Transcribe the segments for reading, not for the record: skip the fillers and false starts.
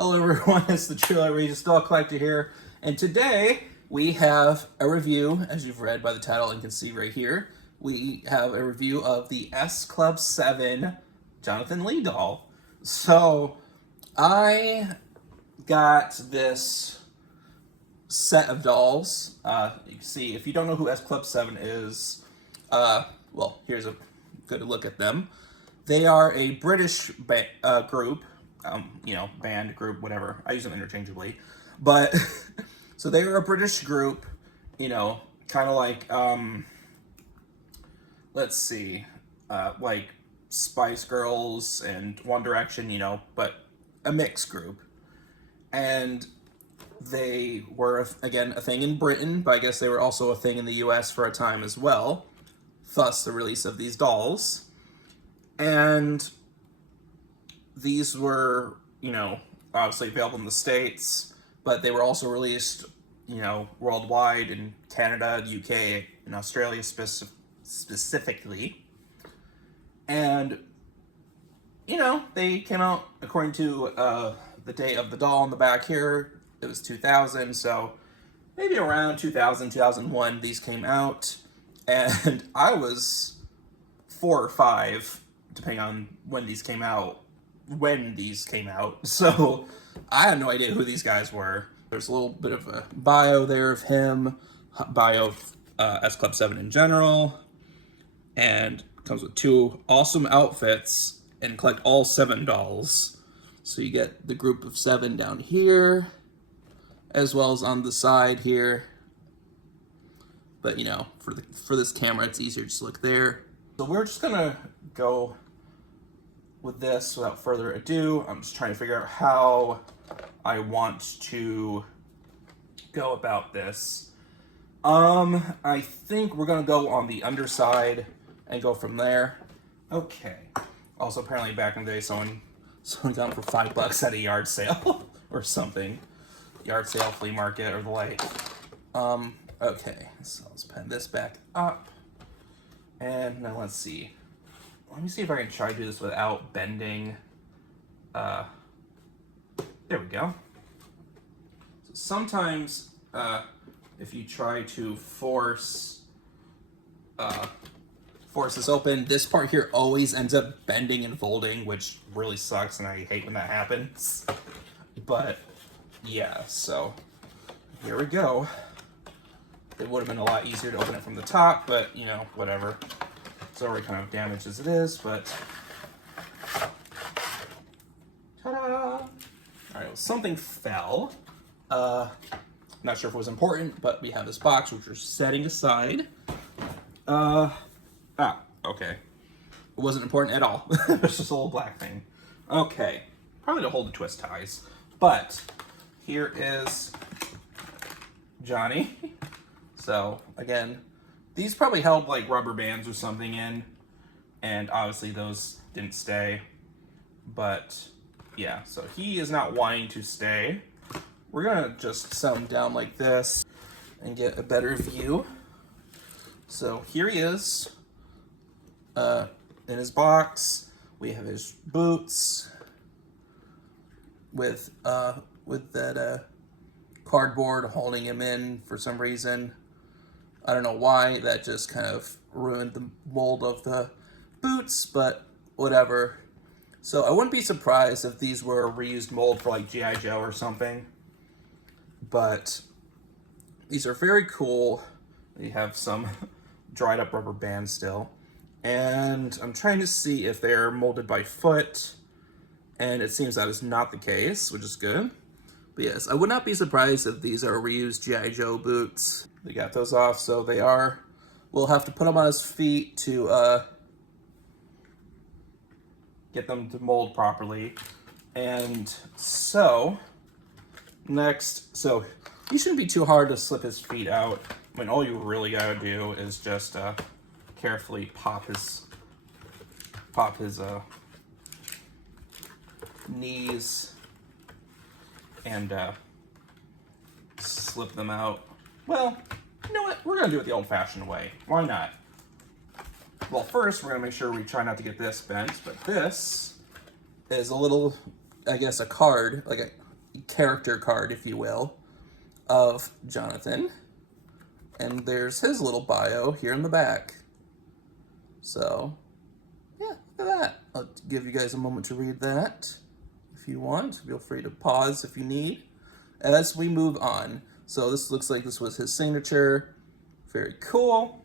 Hello everyone, it's the Truly Outrageous Doll Collector here, and today we have a review, as you've read by the title and can see right here. We have a review of the S Club 7 Jonathan Lee doll. So, I got this set of dolls. You can see, if you don't know who S Club 7 is, well, here's a good look at them. They are a British group. Band, group, whatever. I use them interchangeably. But, so they were a British group, kind of like, let's see, like Spice Girls and One Direction, but a mixed group. And they were, again, a thing in Britain, but I guess they were also a thing in the US for a time as well. Thus, the release of these dolls. And these were, obviously available in the States, but they were also released, worldwide in Canada, the UK, and Australia specifically. And, they came out according to the date of the doll on the back here. It was 2000, so maybe around 2000, 2001, these came out. And I was 4 or 5, depending on when these came out. So I had no idea who these guys were. There's a little bit of a bio there of him, bio of S Club 7 in general, and comes with 2 awesome outfits, and collect all 7 dolls. So you get the group of 7 down here, as well as on the side here. But for this camera, it's easier just to look there. So we're just gonna go with this without further ado. I'm just trying to figure out how I want to go about this. I think we're gonna go on the underside and go from there. Okay. Also, apparently back in the day, someone got them for $5 at a yard sale or something. Yard sale, flea market, or the like. Okay, so let's pen this back up. And now let's see. Let me see if I can try to do this without bending. There we go. So sometimes, if you try to force this open, this part here always ends up bending and folding, which really sucks, and I hate when that happens. But yeah, so here we go. It would have been a lot easier to open it from the top, but whatever. It's already kind of damaged as it is, but ta-da! All right, well, something fell. Not sure if it was important, but we have this box, which we're setting aside. Okay. It wasn't important at all. It's just a little black thing. Okay, probably to hold the twist ties. But here is Johnny. So, again, these probably held like rubber bands or something in, and obviously those didn't stay. But yeah, so he is not wanting to stay. We're gonna just set him down like this and get a better view. So here he is in his box. We have his boots with that cardboard holding him in for some reason. I don't know why, that just kind of ruined the mold of the boots, but whatever. So I wouldn't be surprised if these were a reused mold for like G.I. Joe or something. But these are very cool. They have some dried up rubber bands still. And I'm trying to see if they're molded by foot. And it seems that is not the case, which is good. But yes, I would not be surprised if these are reused G.I. Joe boots. They got those off, so they are. We'll have to put them on his feet to get them to mold properly. And so, next, so he shouldn't be too hard to slip his feet out. I mean, all you really gotta do is just carefully pop his knees and slip them out. Well, you know what? We're gonna do it the old-fashioned way. Why not? Well, first, we're gonna make sure we try not to get this bent, but this is a little, I guess, a card, like character card, if you will, of Jonathan. And there's his little bio here in the back. So, yeah, look at that. I'll give you guys a moment to read that if you want. Feel free to pause if you need. As we move on. So this looks like this was his signature. Very cool.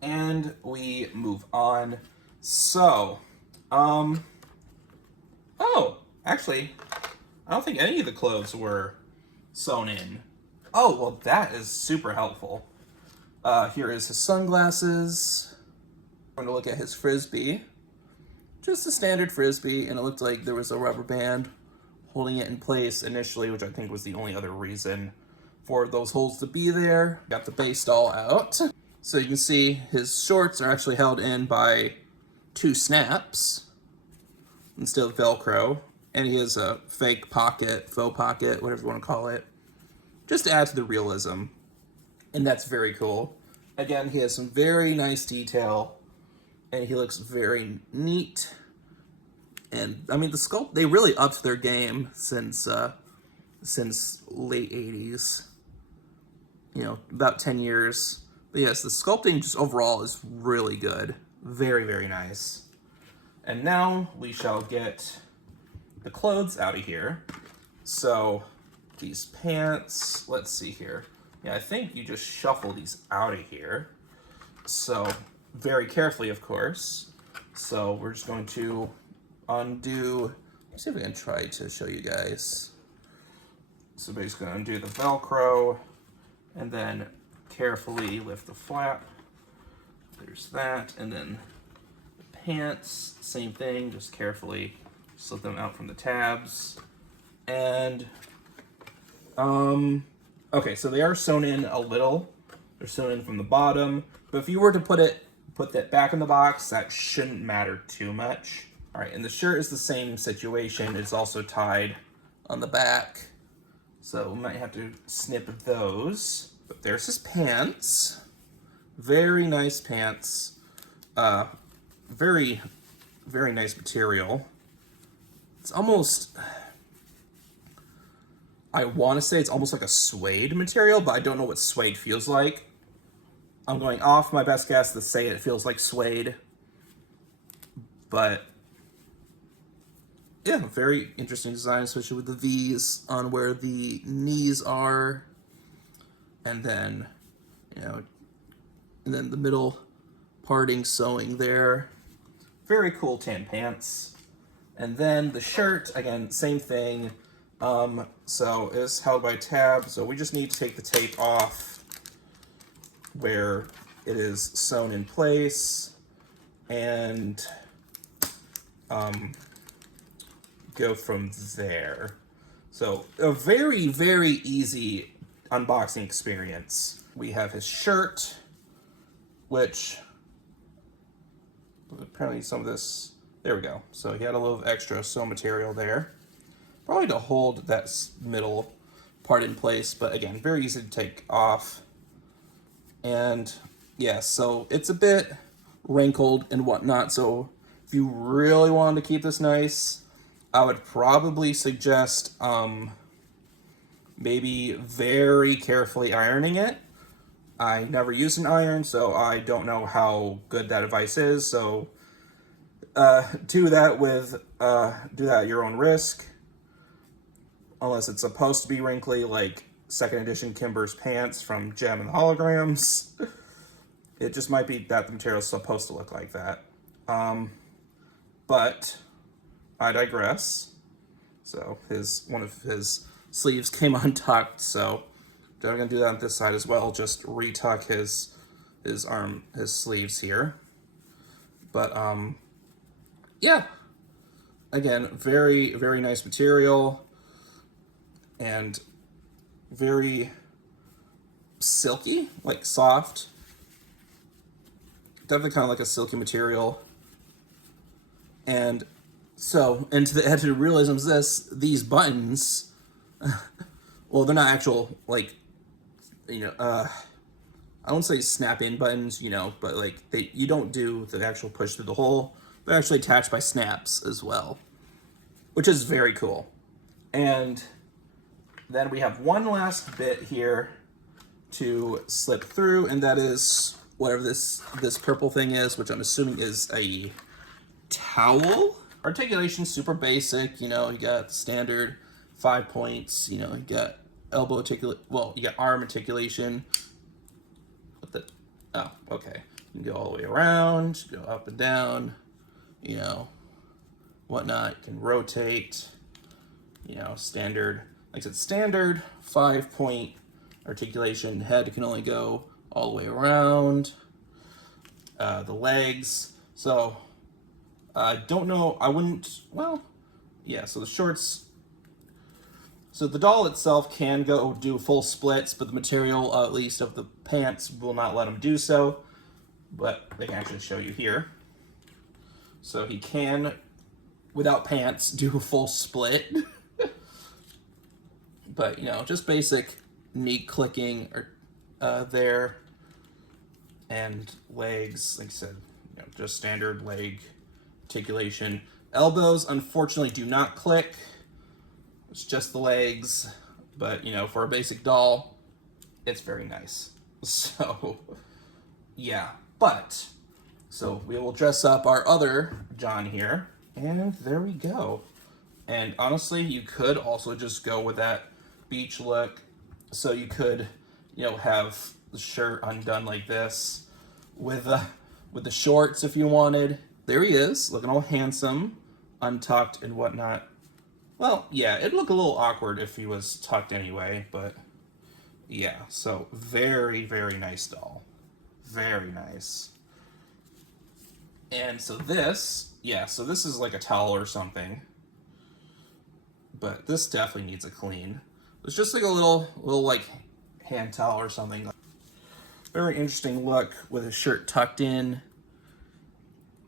And we move on. So, oh, actually, I don't think any of the clothes were sewn in. Oh, well, that is super helpful. Here is his sunglasses. I'm going to look at his Frisbee. Just a standard Frisbee, and it looked like there was a rubber band holding it in place initially, which I think was the only other reason for those holes to be there. Got the base doll out. So you can see his shorts are actually held in by 2 snaps instead of Velcro. And he has a fake pocket, faux pocket, whatever you want to call it, just to add to the realism. And that's very cool. Again, he has some very nice detail, and he looks very neat. And I mean, the sculpt, they really upped their game since late 80s. You know, about 10 years. But yes, the sculpting just overall is really good. Very, very nice. And now we shall get the clothes out of here. So these pants, let's see here. Yeah, I think you just shuffle these out of here. So very carefully, of course. So we're just going to undo, let's see if we can try to show you guys. So basically undo the Velcro and then carefully lift the flap. There's that. And then the pants, same thing, just carefully slip them out from the tabs. And okay, so they are sewn in a little. They're sewn in from the bottom, but if you were to put that back in the box, that shouldn't matter too much. All right, and the shirt is the same situation. It's also tied on the back, so we might have to snip those. But there's his pants. Very nice pants. Very, very nice material. It's almost, I want to say it's almost like a suede material, but I don't know what suede feels like. I'm going off my best guess to say it feels like suede. But yeah, very interesting design, especially with the V's on where the knees are. And then, you know, and then the middle parting sewing there. Very cool tan pants. And then the shirt, again, same thing. So it's held by tab, so we just need to take the tape off where it is sewn in place and go from there. So a very, very easy unboxing experience. We have his shirt, which apparently some of this, there we go. So he had a little extra sew material there. Probably to hold that middle part in place, but again, very easy to take off. And yeah, so it's a bit wrinkled and whatnot, so if you really wanted to keep this nice, I would probably suggest maybe very carefully ironing it. I never used an iron, so I don't know how good that advice is, so do that at your own risk. Unless it's supposed to be wrinkly, like second edition Kimber's pants from Gem and the Holograms. It just might be that the material is supposed to look like that. But I digress. So one of his sleeves came untucked, so I'm gonna do that on this side as well. Just retuck his sleeves here. But yeah, again, very, very nice material. And very silky, like soft. Definitely kind of like a silky material. And so, and to the edge of realism is these buttons, well, they're not actual, like, you know, I won't say snap-in buttons, you know, but like you don't do the actual push through the hole. They're actually attached by snaps as well, which is very cool. And then we have one last bit here to slip through, and that is whatever this purple thing is, which I'm assuming is a towel. Articulation, super basic, you know, you got standard 5 points, you know, you got elbow articulation, well, you got arm articulation. What the, oh, okay. You can go all the way around, go up and down, you know, whatnot. You can rotate, you know, standard, like I said, standard 5-point articulation. Head can only go all the way around. The legs, so I don't know, I wouldn't, well, yeah, so the shorts, so the doll itself can go do full splits, but the material, at least of the pants, will not let him do so, but they can actually show you here. So he can, without pants, do a full split. But, you know, just basic knee clicking there, and legs, like I said, you know, just standard leg articulation. Elbows, unfortunately, do not click. It's just the legs, but, you know, for a basic doll, it's very nice. So, yeah, but, so we will dress up our other John here, and there we go. And honestly, you could also just go with that beach look. So you could, you know, have the shirt undone like this with the shorts if you wanted. There he is, looking all handsome, untucked and whatnot. Well, yeah, it'd look a little awkward if he was tucked anyway, but yeah, so very, very nice doll. Very nice. And so this, yeah, so this is like a towel or something, but this definitely needs a clean. It's just like a little like hand towel or something. Very interesting look with his shirt tucked in,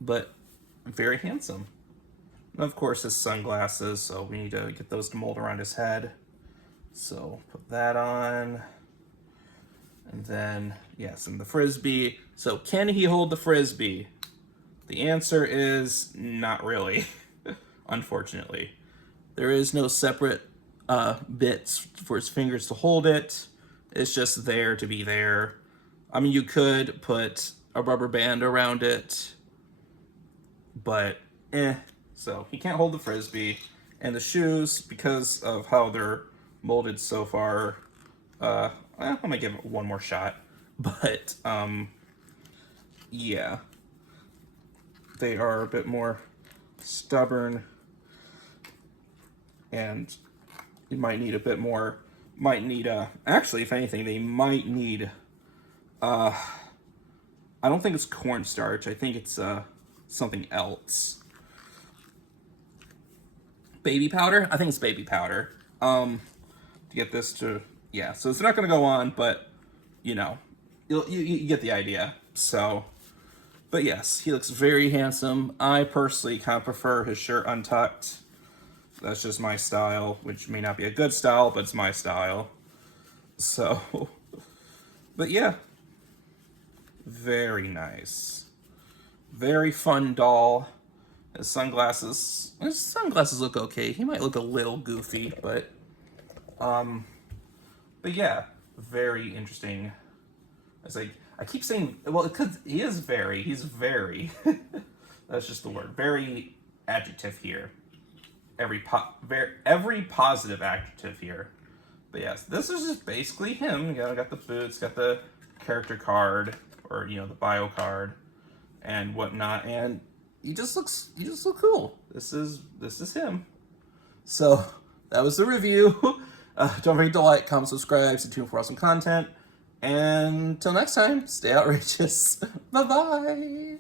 but very handsome. And of course his sunglasses, so we need to get those to mold around his head. So put that on. And then, yes, and the Frisbee. So can he hold the Frisbee? The answer is not really, unfortunately. There is no separate bits for his fingers to hold it. It's just there to be there. I mean, you could put a rubber band around it, but so he can't hold the Frisbee. And the shoes, because of how they're molded so far, I might give it one more shot. But yeah, they are a bit more stubborn, and you might need a bit more, actually, if anything, they might need, I don't think it's cornstarch, I think it's something else. Baby powder? I think it's baby powder. To get this to, yeah, so it's not gonna go on, but, you know, you get the idea, so. But yes, he looks very handsome. I personally kind of prefer his shirt untucked. That's just my style, which may not be a good style, but it's my style. So, but yeah, very nice. Very fun doll. His sunglasses look okay. He might look a little goofy, but yeah, very interesting. It's like, I keep saying, well, because he's very, that's just the word, very adjective here. Every positive adjective here. But yes, this is just basically him. You know, got the boots, got the character card, or, you know, the bio card, and whatnot, and he just looks cool. This is him. So, that was the review. Don't forget to like, comment, subscribe, stay tuned for awesome content. And until next time, stay outrageous. Bye-bye.